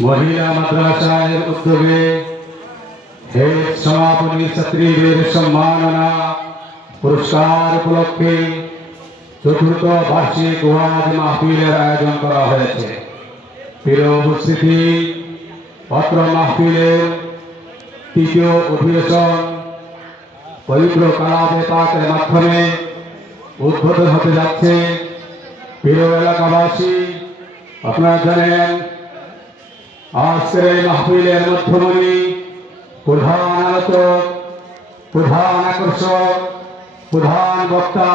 মহিলা মাদ্রাসায়ের উদ্যোগে হেড সমাপনী ছাত্রীদের সম্মাননা পুরস্কার উপলক্ষে চতুর্থ বার্ষিক ওয়াজ মাহফিলের আয়োজন করা হয়েছে প্রিয় উপস্থিতি পত্র মাহফিলের তৃতীয় অধিবেশন পবিত্র কালামে পাকের মাধ্যমে উদ্বোধন হতে যাচ্ছে প্রিয় এলাকাবাসী আপনারা জানেন আজকের এই মাহফিলের মধ্যমণি প্রধান আলোচক প্রধান আকর্ষক প্রধান বক্তা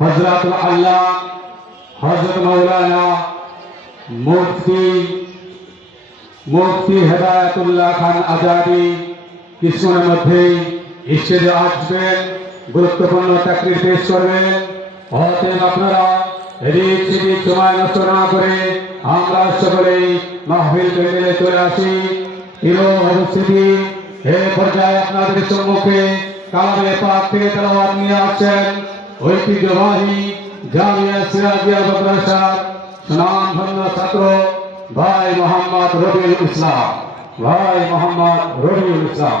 হজরত আল্লাহ হজরত মৌলানা মুফতি মুফতি হেদায়তুল্লাহ খান আজাদি কিছুক্ষণের মধ্যেই স্টেজে আসবেন গুরুত্বপূর্ণ চাকরি পেশ করবেন অতএব আপনারা এদিক সেদিক সময় নষ্ট না করে আমরা সকলেই মাহফিল প্যান্ডেলে চলে আসি প্রিয় উপস্থিতি এ পর্যায়ে আপনাদের সম্মুখে কালামে পাক থেকে তেলাওয়াত নিয়ে আসছেন ঐতিহ্যবাহী জামিয়া সিরাজিয়া মাদ্রাসার সুনামধন্য ছাত্র ভাই মোহাম্মদ রবিউল ইসলাম ভাই মোহাম্মদ রবিউল ইসলাম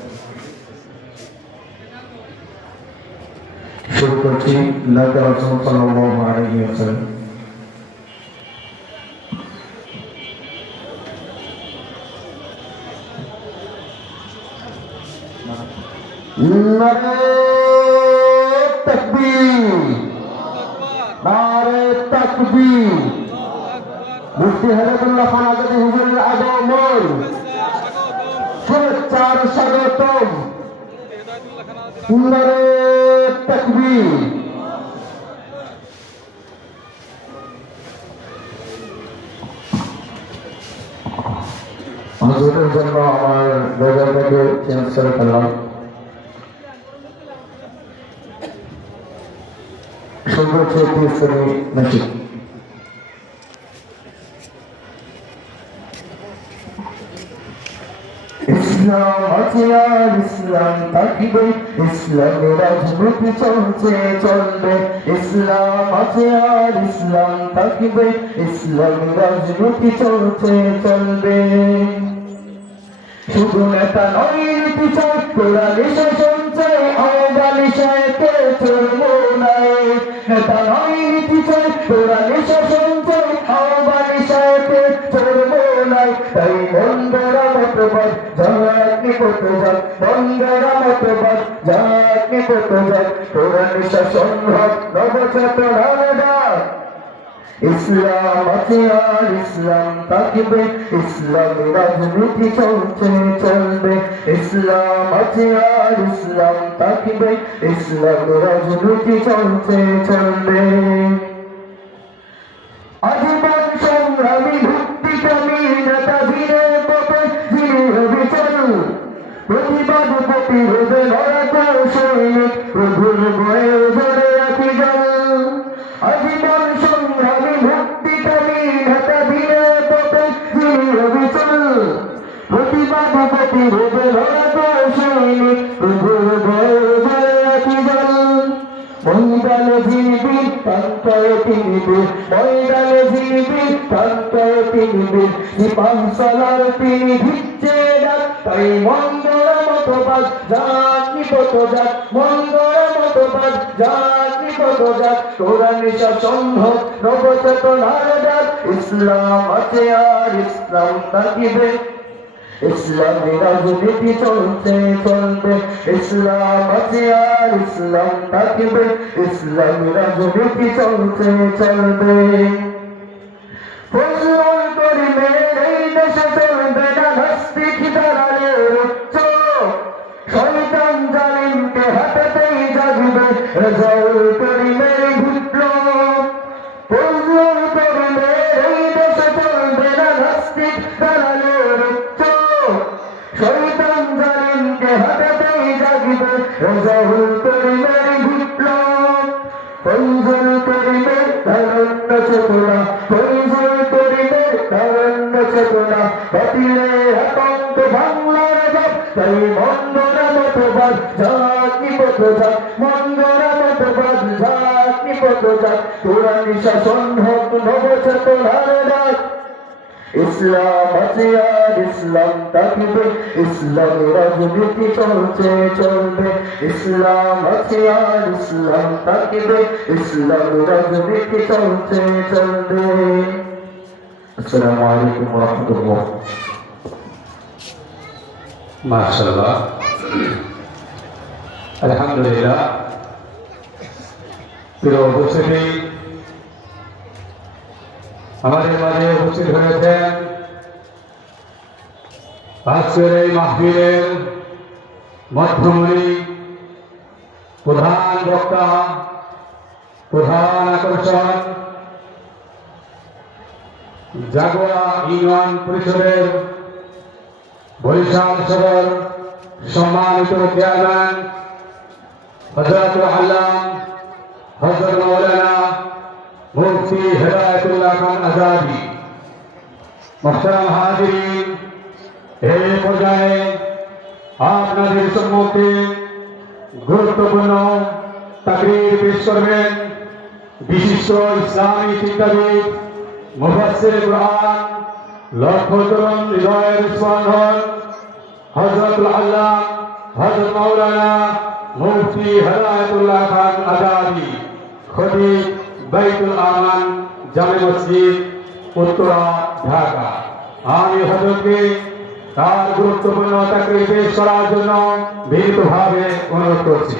তাকবীর। মুফতি হেদায়তুল্লাহ খান আজাদি হুজুরের আগমন। শুভেচ্ছার স্বাগতম। নারে তাকবীর। হুজুরের জন্য আমার রেজাল্টটাকে চেঞ্জ করে ফেললাম। হচ্ছে তিরিশ ইসলাম আর ইসলাম থাকিবে ইসলামের রাজনীতি চলছে চলবে ইসলাম আর ইসলাম থাকিবে ইসলামের রাজনীতি চলছে চলবে শুধু নেতা নয় রীতি চাই কোরআনে শাসন চাই আহ্বানে সাহেবকে চলবো নেতা নয় চাই কোরআনে শাসন কত যাক বন্ধরা মতবাদ জানি কত যাক কোরআনে শাসন হোক নবচেতনার ডাক ইসলাম আছে আর ইসলাম থাকবে, ইসলাম রাজনীতি চলছে, চলবে। ইসলাম আছে আর ইসলাম থাকবে, ইসলাম রাজনীতি চলছে, চলবে। প্রতিবাদ প্রতিরোধে লড়াত সৈনিক প্রভুর ভয়ে ধরে রাখি জল আজীবন সংগ্রামী পথে হবে ঝিলবি কান্তায় তিনবি সিপাহসালার তিনি কত যাক মঙ্গলা মতবাদ, জাতি কত যাক তোরা নিশা সম্ভব রাজনীতি চলছে চলবে ইসলাম আছে আর ইসলাম থাকবে। ইসলামী রাজনীতি চলছে চলবে রেজাউল করিমের বিপ্লব ফজলুল করিমের এই দেশে চলবে না নাস্তিক দালালের উচ্চ শয়তান জালিমকে হাতাতেই জাগবে রেজাউল করিমের বিপ্লব ফৈজুল করিমের তারণ্য চেতনা মন্দরা মতবাদ জাতি পথজাত তোরা নিশাসন হোক নবচেতনার ডাক ইসলাম আছে আর ইসলাম থাকিবে, ইসলাম রাজনীতি চলছে, চলবে। ইসলাম আছে আর ইসলাম থাকিবে, ইসলাম রাজনীতি চলছে, চলবে। আসসালামু আলাইকুম রাহমাতুল্লাহ। মাশাআল্লাহ। আলহামদুলিল্লাহ। প্রিয় উপস্থিতি আমাদের মাঝে উপস্থিত হয়েছেন আজকের এই মাহফিলের মধ্যমণি প্রধান বক্তা, প্রধান আকর্ষণ, জাগোয়া ইউনিয়ন পরিষদের বরিশাল সদর সম্মানিত চেয়ারম্যান হজরত আল্লাহ হজরত মৌলানা মুফতি হেদায়তুল্লাহ খান আজাদি, মোহতারাম হাজিরিন এই পর্যায়ে আপনাদের সম্মুখে গুরুত্বপূর্ণ তাকরির পেশ করবেন বিশিষ্ট ইসলামী চিন্তাবিদ মুফাসসির কুরআন লক্ষ তরুণ হৃদয়ের স্পন্দন হজরতুল আল্লাহ হজরত মাওলানা মুফতি হেদায়তুল্লাহ খান আজাদি। খতিব বাইতুল আমান জামে মসজিদ, উত্তরা, ঢাকা। আমি হজরতকে তার গুরুত্বপূর্ণ তাকে পেশ করার জন্য বিনীতভাবে অনুরোধ করছি।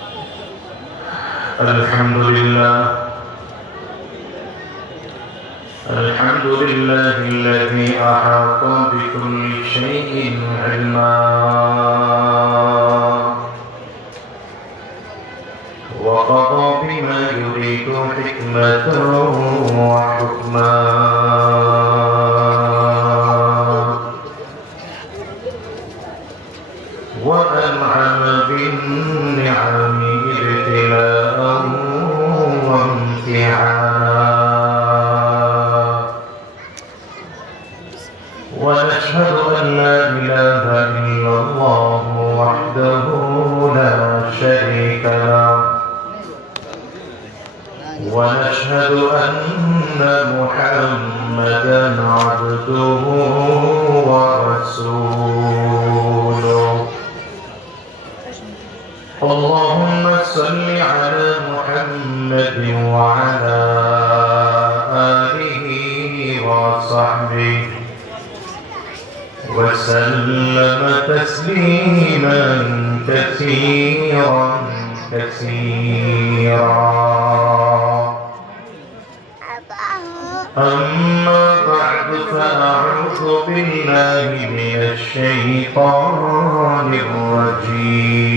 الحمد لله. الحمد لله الذي أحاط بكل شيء علما. وقضى بما يريد حكمة وحكما. محمد وعلى آله وصحبه وسلم تسليما كثيرا كثيرا. أما بعد فأعوذ بالله من الشيطان الرجيم.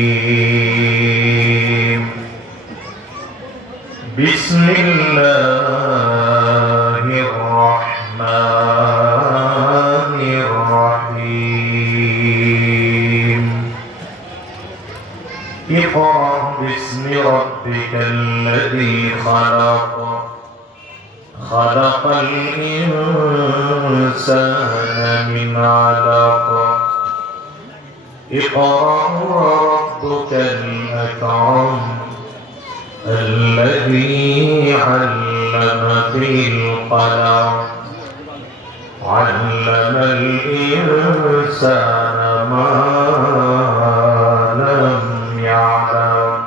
بسم الله الرحمن الرحيم. اقرأ باسم ربك الذي خلق. خلق الإنسان من علق. اقرأ وربك الأكرم الذي علم بالقلم علم الإنسان ما لم يعلم.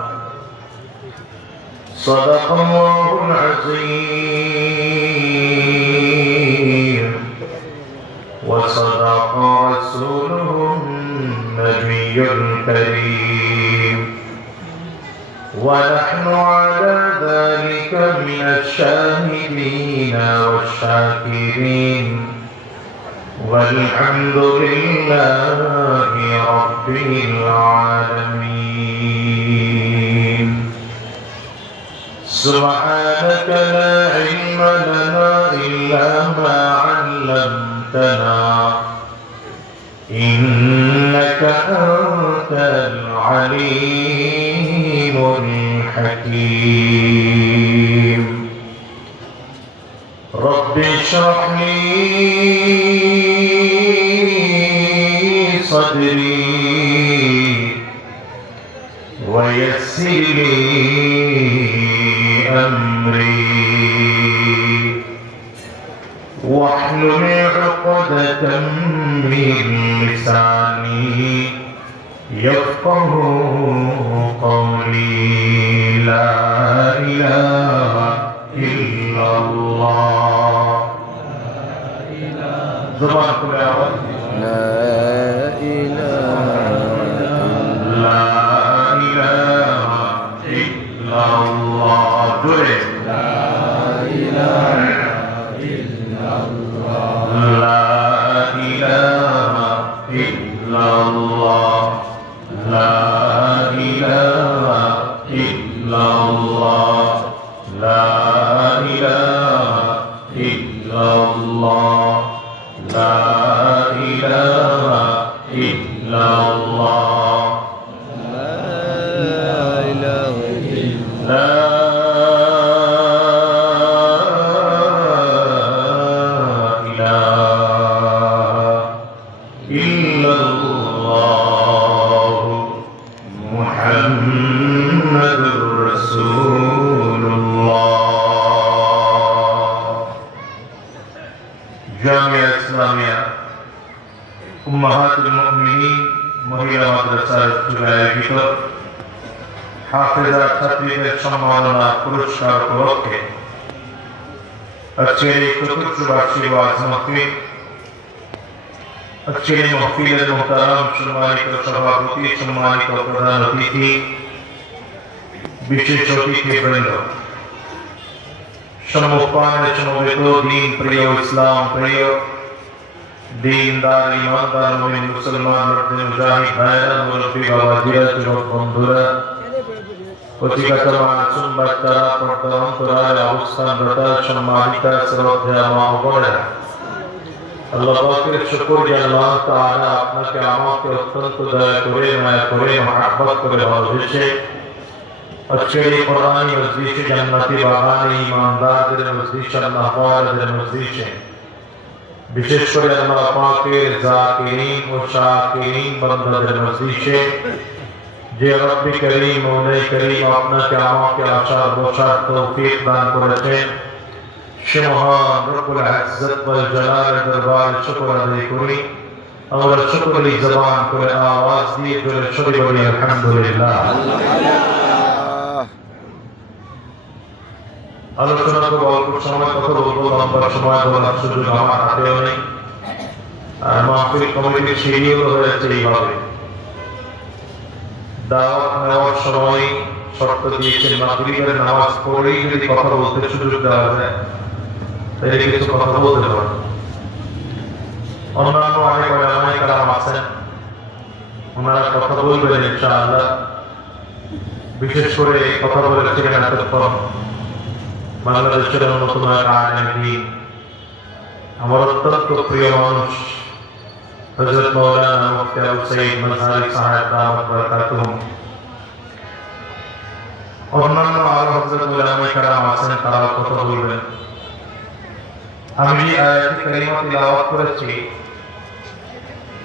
صدق الله العظيم. ونحن على ذلك من الشاهدين والشاكرين. والحمد لله رب العالمين. سبحانك لا علم لنا إلا ما علمتنا. إنك أنت العليم. الحكيم رب اشرح لي صدري ويسر لي أمري. واحلل عقدة من لساني. يفقه قولي لا إله إلا الله. زبانك يا رب. لا la अच्छे चतुर्थ राष्ट्रीय वास मक्के अच्छे महफिल मोहतरम सम्मानित सभापति, सम्मानित प्रधान अतिथि विशेष अतिथि वृंद समोपान समवेतो दीन प्रिय, इस्लाम प्रिय। दीनदार ईमानदार मोमिन, मुसलमान मुजाहिद भाईरा मुरब्बी, बाबा जीरा चौक बंधुरा। যুবক বন্ধুরা অধিকতর মাসুম বাচ্চারা পর্দা অন্তরায় অবস্থানরত সম্মানিতা শ্রদ্ধা মা বোনেরা আল্লাহ পাকের শুকর যে আল্লাহ তাআলা আপনাকে আমাকে অত্যন্ত দয়া করে মায়া করে মহাব্বত করে ভালোবেসে আজকের এই কোরআনী মজলিসে জান্নাতি বাগানে ইমানদারদের মজলিসে আল্লাহ পাকের মজলিসে বিশেষ করে আল্লাহ পাকের যে রব্বি করিম মৌলাই করিম আপনাকে আমাকে আসার বসার তৌফিক দান করেছেন। সে মহান রব্বুল ইজ্জত ওয়াল জালালের দরবারে শুকর আদায় করি। আমরা শুকরি জবান করে আওয়াজ দিয়ে জোরে সরি বলি, আলহামদুলিল্লাহ। আলোচনা করব, অল্প সময় কথা বলব, লম্বা সময় বলার সুযোগ আমার হাতেও নেই। আর মাহফিল কমিটির সিঁড়িও হয়েছে এইভাবে। দাওয়াত নেওয়ার সময় শর্ত দিয়েছেন, মাগরিবের নামাজ পড়েই যদি কথা বলতে সুযোগ দেওয়া যায়, তাহলে কিছু কথা বলতে পারব। অন্যান্য অনেক আছেন, ওনারা কথা বলবেন ইনশাআল্লাহ। বিশেষ করে কথা বলেছিলেন এতক্ষণ বাংলাদেশের অন্যতম এক আইনজীবী আমার অত্যন্ত প্রিয় মানুষ হজরত মৌলানা মুফতি আবু সঈদ মজহারি সাহেব দাওয়াত বারাকাতুহুম অন্যান্য আরও হজরত উলামায়ে কেরাম আছেন তারা কথা বলবেন। আমি আয়াতি কারিমা তিলাওয়াত করেছি,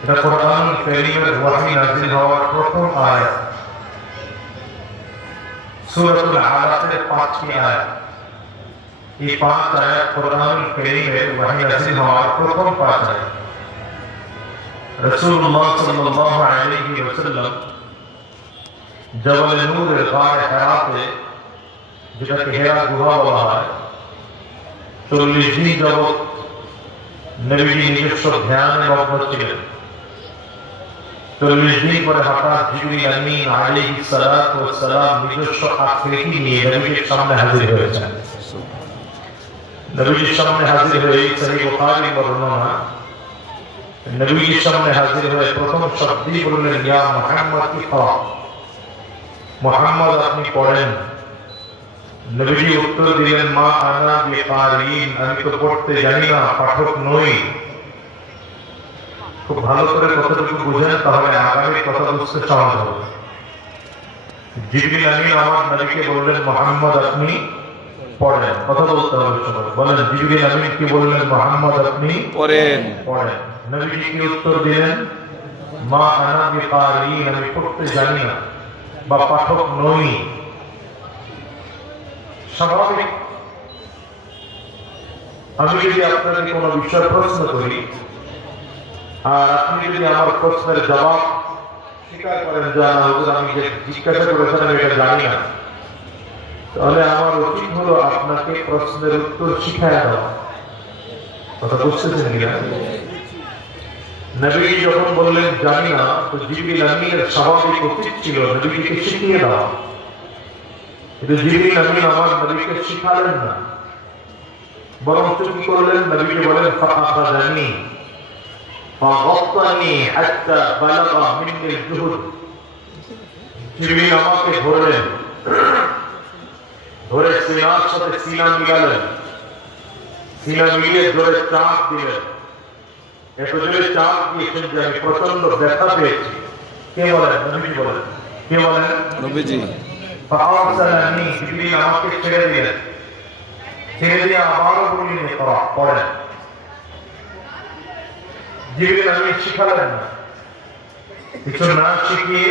এটা কোরআন কারিমের ওয়াহি নাযিল হওয়ার প্রথম আয়াত। সূরাতুল আলাকের পাঁচটি আয়াত। এই পাঁচ আয়াত কোরআন কারিমের ওয়াহি নাযিল হওয়ার প্রথম পাঁচ আয়াত। রাসূলুল্লাহ সাল্লাল্লাহু আলাইহি ওয়াসাল্লাম জবল নূরের গায়ে হেরাতে যেটাকে হেরা গুহা বলা হয়, চল্লিশ দিন যাবৎ নবীজি নিজস্ব ধ্যানে মগ্ন ছিলেন। চল্লিশ দিন পরে হঠাৎ জিবরিল আমিন বর্ণনা নবীজির সামনে হাজির হয়ে প্রথম শব্দই বললেন ইয়া মুহাম্মদ ইকরা মুহাম্মদ আপনি পড়েন নবীজি উত্তর দিলেন মা আনা বিকারিন আমি তো পড়তে জানি না পাঠক নই খুব ভালো করে কথাটুকু বুঝেন তাহলে আগামী কথা বুঝতে সহজ হবে জিবরিল আমিন আমার নবীকে বললেন মোহাম্মদ আপনি পড়েন কথা বলতে হবে সবাই বলেন জিবরিল আমিন কি বললেন মোহাম্মদ আপনি পড়েন পড়েন নবীজি কি উত্তর দিলেন, মা আনা বিকারিন আমি পড়তে জানি না বা পাঠক নই। স্বাভাবিক। আমি যদি আপনাকে কোনো বিষয় প্রশ্ন করি, আর আপনি যদি আমার প্রশ্নের জবাব স্বীকার করেন যে আমি যে জিজ্ঞাসা করেছেন আমি এটা জানি না, তাহলে আমার উচিত হলো আপনাকে প্রশ্নের উত্তর শিখায় দেওয়া। কথা বুঝতেছেন কিনা? নবী যখন বললেন, জানি না, তো জিবিল আমিনের স্বাভাবিক উচিত ছিল? নবীকে শিখিয়ে দেওয়া কিন্তু জিবিল আমিন আমার নবীকে শিখালেন না। বরং কি করলেন, নবীকে বলেন, ফাআখাযানি ফাগাত্তানি হাত্তা বালাগা মিন্নি জুহুদ। জিবিল আমাকে ধরলেন। ধরে সিনার সাথে সিনা মিলালেন। সিনা মিলিয়ে ধরে চাপ দিলেন। এত চাপ দিয়েছেন যে আমি প্রচণ্ড ব্যথা পেয়েছি। কে বলেন? নবীজি বলেন। কে বলেন? নবীজি। ফাআরসালানি জিবরিল আমাকে ছেড়ে দিলেন। ছেড়ে দিয়ে আবারও বললেন ইকরা পড়েন জিবরিল আমি শিখালেন না। কিছু না শিখিয়ে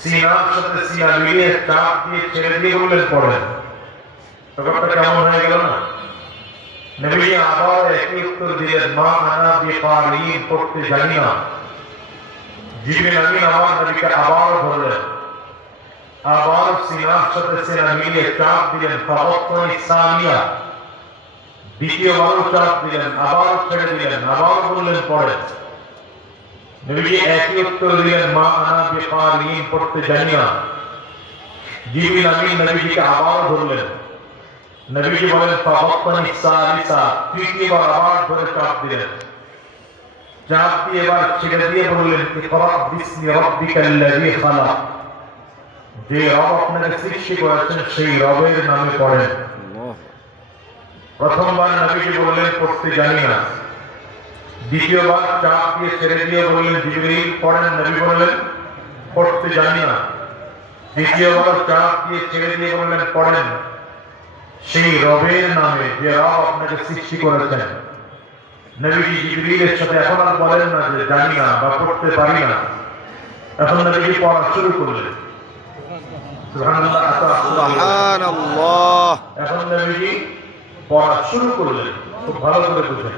সিনার সাথে সিনা মিলিয়ে চাপ দিয়ে ছেড়ে দিয়ে বললেন পড়েন ব্যাপারটা কেমন হয়ে গেল না? নবীজি আবার একই উত্তর দিলেন, মা আনা বিকারিন পড়তে জানি না। জিবরিল আমিন আমার নবীকে আবার ধরলেন। আবার সিনার সাথে সিনা মিলিয়ে চাপ দিলেন ফাবত্তনি সানিয়া দ্বিতীয়বারও চাপ দিলেন, আবার ছেড়ে দিলেন, আবার বললেন পরে। নবীজি একই উত্তর দিলেন, মা আনা বিকারিন পড়তে জানি না। জিবিল আমিন নবীজিকে আবার ধরলেন। নবীজি বলেন ফাওয়াক্কানি সালিসা তৃতীয়বার আবার ধরে চাপ দিলেন। চাপ দিয়ে এবার ছেড়ে দিয়ে বললেন, ইকরা বিসমি রাব্বিকাল্লাযী খালাক। যে রব আপনাকে সৃষ্টি করেছেন, সেই রবের নামে পড়েন। প্রথমবার নবীজি বললেন, পড়তে জানি না। দ্বিতীয়বার চাপ দিয়ে ছেড়ে দিয়ে বললেন, জিবরিল, পড়েন। নবী বললেন, পড়তে জানি না। দ্বিতীয়বার চাপ দিয়ে ছেড়ে দিয়ে বললেন, পড়েন। সেই রবের নামে যে রব আপনাকে সৃষ্টি করেছেন। নবীজি জিবরিলের সাথে এখন আর বলেন না যে জানি না বা পড়তে পারি না। এখন নবীজি পড়া শুরু করলেন। এখন নবীজি পড়া শুরু করলেন। খুব ভালো করে বুঝলেন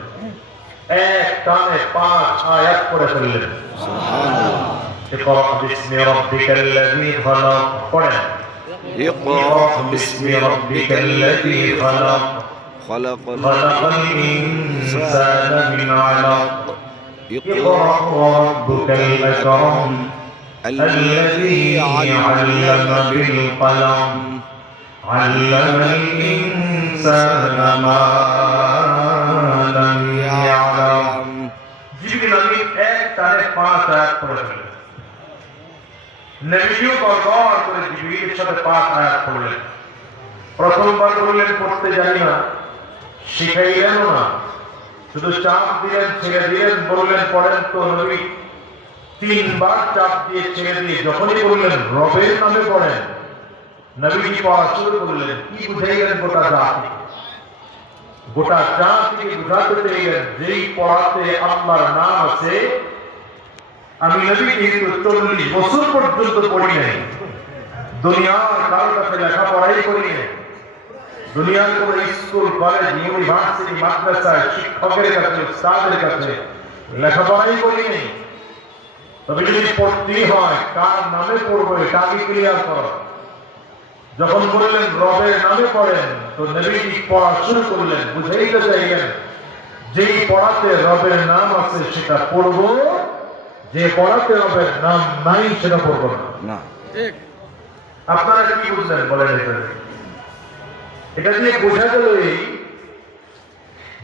এক টানে পাঁচ আয়াত করে ফেললেন। পড়েন। اقرأ باسم ربك الذي خلق. خلق, خلق الإنسان من علق. اقرأ ربك الأكرم الذي علم بالقلم. علم الإنسان ما لم يعلم. جبنا من آيات تاريخ 5 নবীও গড়গড় করে পড়লেন প্রথমবার বললেন, পড়তে না। না। শুধু ছেড়ে বললেন, পড়েন তো নবী। তিনবার চাপ দিয়ে যখনই বললেন, রবের নামে পড়েন, নবীজি পড়া শুরু করলেন। কি বুঝাইলেন গোটা জাতি গোটা জাতিকে বুঝাতে চাইলেন, যেই পড়াতে আল্লাহর নাম আছে আমি নবী চল্লিশ বছর পর্যন্ত পড়ি নাই। দুনিয়ার কারোর কাছে লেখাপড়াই করি নাই। দুনিয়ার কোন স্কুল, কলেজ, ইউনিভার্সিটি, মাদ্রাসায় শিক্ষকের কাছে, উস্তাদের কাছে লেখাপড়াই করি নাই। তবে যদি পড়তেই হয়, কার নামে পড়ব এটা আগে ক্লিয়ার করো। যখন বললেন, রবের নামে পড়েন, তো নবীজি পড়া শুরু করলেন? বুঝাইতে চাইলেন, যেই পড়াতে রবের নাম আছে সেটা পড়ব যে পড়াতে রবের নাম নাই সেটা পড়ব না। না। আপনারা কি বুঝলেন? বলেন এটা। এটা দিয়ে বোঝা গেল এই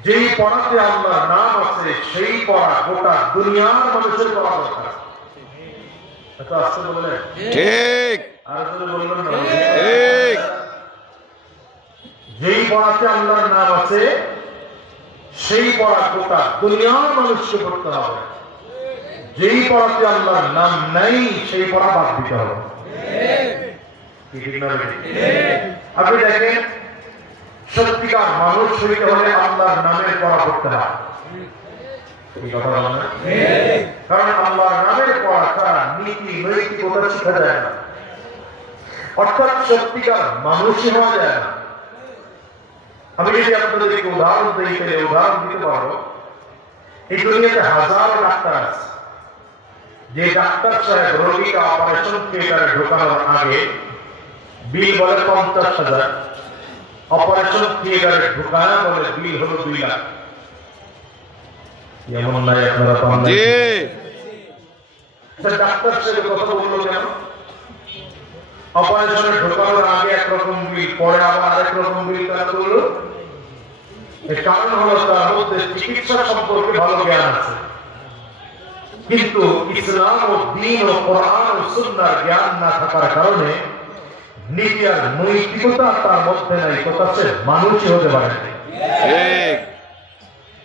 যেই পড়াতে আমরা নাম আছে সেই পড়া গোটা দুনিয়ার মানুষের পড়া দরকার। ঠিক। যেই পড়াতে আল্লাহর নাম আছে সেই পড়া গোটা দুনিয়ার মানুষকে পড়তে হবে। যেই পড়াতে আল্লাহর নাম নাই, সেই পড়া বাদ দিতে হবে? আপনি দেখেন, সত্যিকার মানুষ হইতে হলে আল্লাহর নামের পড়া পড়তে হয়? কারণ আল্লাহর নামের পড়া ছাড়া নীতি নৈতিকতা শেখা যায় না। অর্থাৎ সত্যিকার মানুষই হওয়া যায় না। আমি যদি আপনাদেরকে উদাহরণ দিই উদাহরণ দিতে পারব। এই দুনিয়াতে হাজারো ডাক্তার আছে। যে ডাক্তার সাহেব রোগীকে অপারেশন থিয়েটারে ঢোকানোর আগে বিল বলে পঞ্চাশ হাজার। অপারেশন থিয়েটারে ঢোকানো বলে বিল হলো দুই লাখ। এমন নাই আপনারা পান নাই। জি। ডাক্তার সাহেব কথা বলল কেন? অপারেশনে ঢোকানোর আগে একরকম বিল পরে আবার আরেক রকম বিল তারা করল কারণ হলো তার মধ্যে চিকিৎসা সম্পর্কে ভালো জ্ঞান আছে। কিন্তু ইসলাম ও দিন ও কোরআন ও সুন্নার জ্ঞান না থাকার কারণে নিজের নৈতিকতা তার মধ্যে নাই সে মানুষই হতে পারে ঠিক।